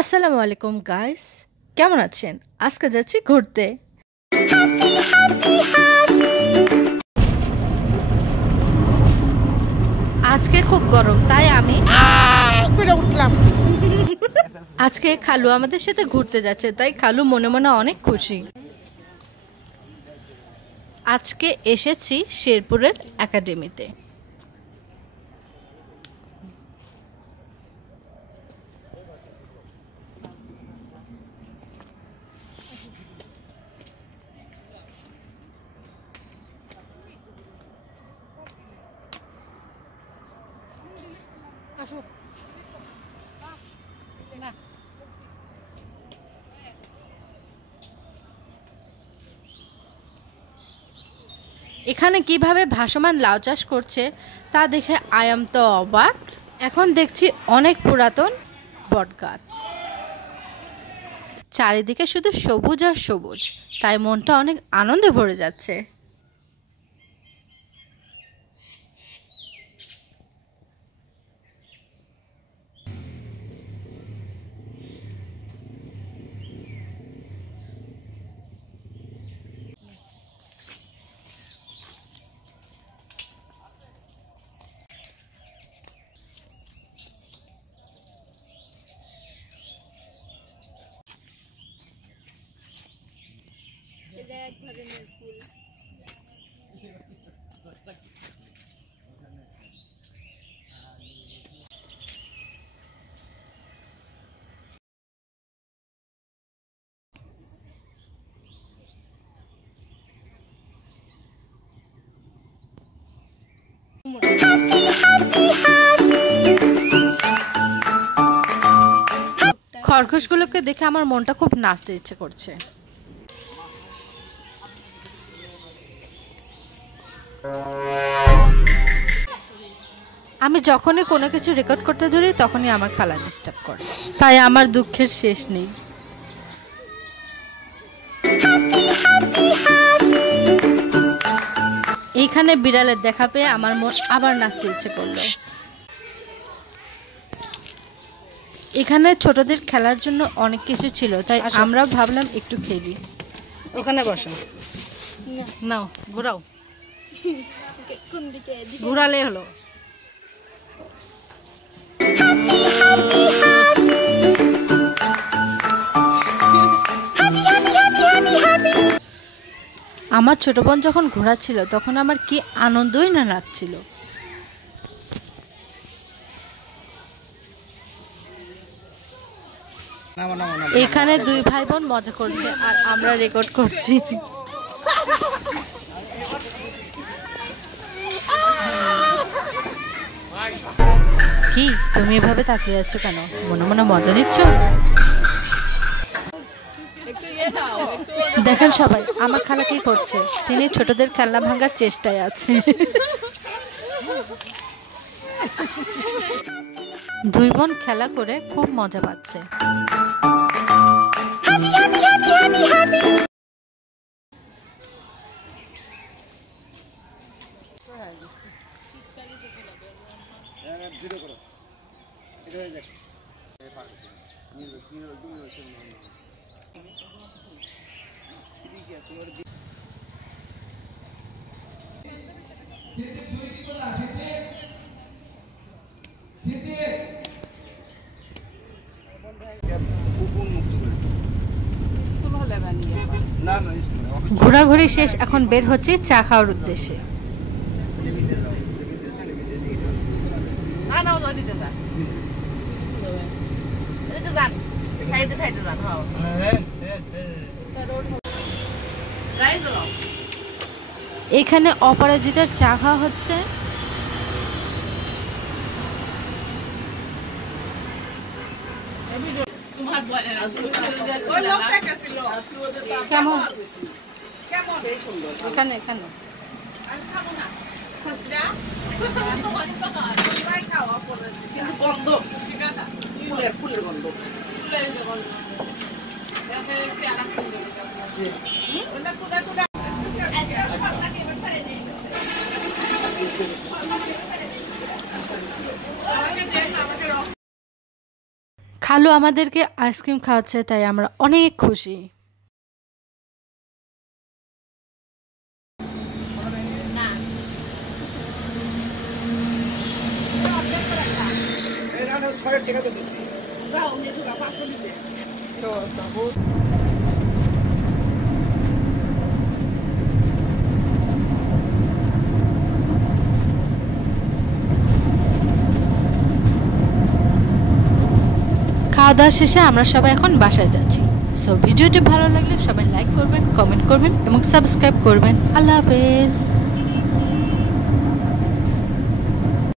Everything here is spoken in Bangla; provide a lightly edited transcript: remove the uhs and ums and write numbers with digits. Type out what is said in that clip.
আসসালামু আলাইকুম গাইস, কেমন আছেন? আজকে যাচ্ছি ঘুরতে। আজকে খুব গরম, তাই আমি উঠলাম। আজকে খালু আমাদের সাথে ঘুরতে যাচ্ছে, তাই খালু মনে মনে অনেক খুশি। আজকে এসেছি শেরপুরের একাডেমিতে। এখানে কিভাবে ভাসমান লাউ চাষ করছে তা দেখে আয়াম তো অবাক। এখন দেখছি অনেক পুরাতন বটগাছ, চারিদিকে শুধু সবুজ আর সবুজ, তাই মনটা অনেক আনন্দে ভরে যাচ্ছে। খরগোশগুলোকে দেখে আমার মনটা খুব নাচতে ইচ্ছে করছে। আমি যখনই কোনো কিছু রেকর্ড করতে ধরি তখনই আমার খালা ডিস্টার্ব করে, তাই আমার দুঃখের শেষ নেই। এইখানে বিড়ালের দেখা পেয়ে আমার মন আবার নাচতে ইচ্ছে করলো। এখানে ছোটদের খেলার জন্য অনেক কিছু ছিল, তাই আমরা ভাবলাম একটু খেলি। ওখানে বসো, নাও ঘোরাও, ঘোরালে হলো। আমার ছোট বোন যখন ঘোরাচ্ছিল তখন আমার কি আনন্দই না লাগছিল। এখানে দুই ভাই বোন মজা করছে আর আমরা রেকর্ড করছি। কি তুমি এভাবে তাকিয়ে আছো কেন? মনে মনে মজা নিচ্ছ? দেখেন সবাই আমার খালা কি করছে, তিনি ছোটদের খেলনা ভাঙার চেষ্টায় আছে। দুই বোন খেলা করে খুব মজা পাচ্ছে। ঘোরাঘুরি শেষ, এখন বের হচ্ছে চা খাওয়ার উদ্দেশ্যে। এখানে অপরাজিতার চা খাওয়া হচ্ছে। কেমন এখানে এখানে খালু আমাদেরকে আইসক্রিম খাওয়াচ্ছে, তাই আমরা অনেক খুশি। খাওয়া দাওয়া শেষে আমরা সবাই এখন বাসায় যাচ্ছি। সো ভিডিওটি ভালো লাগলে সবাই লাইক করবেন, কমেন্ট করবেন এবং সাবস্ক্রাইব করবেন। আল্লাহ হাফেজ।